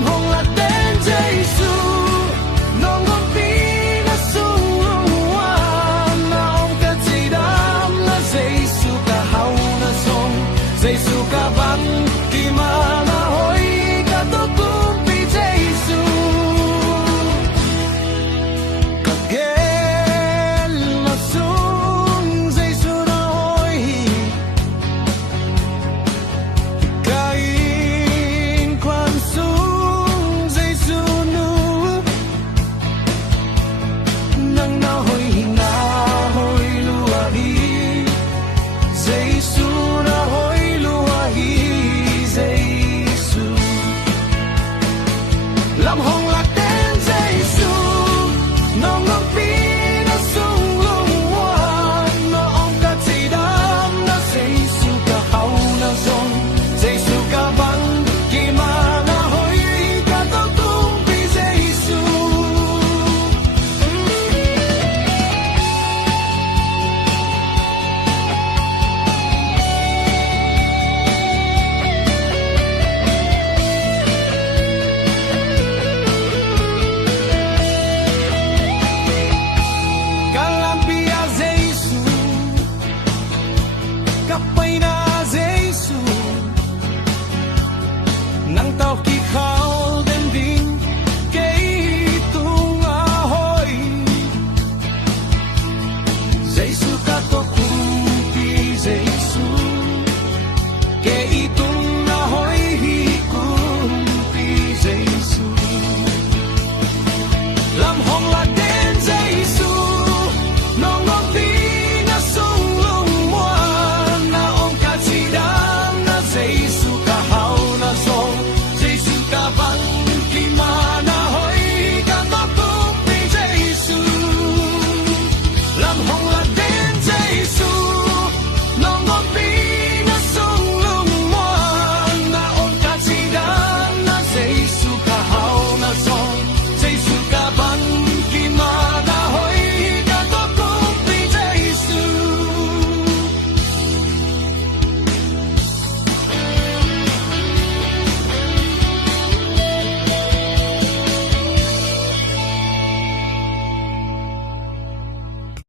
Làm hồng là tên Giêsu, nong con pin na sung hoa, na ông cả chỉ đam na Giêsu cả hậu na song, Giêsu cả băng khi mà na hoi cả tôi cũng bị Giêsu. Cả gel na sung Giêsu na hoi, kain quan sung Giêsu nu, nang na hoi lua hi, Giêsu na hoi lua hi, Giêsu làm hồng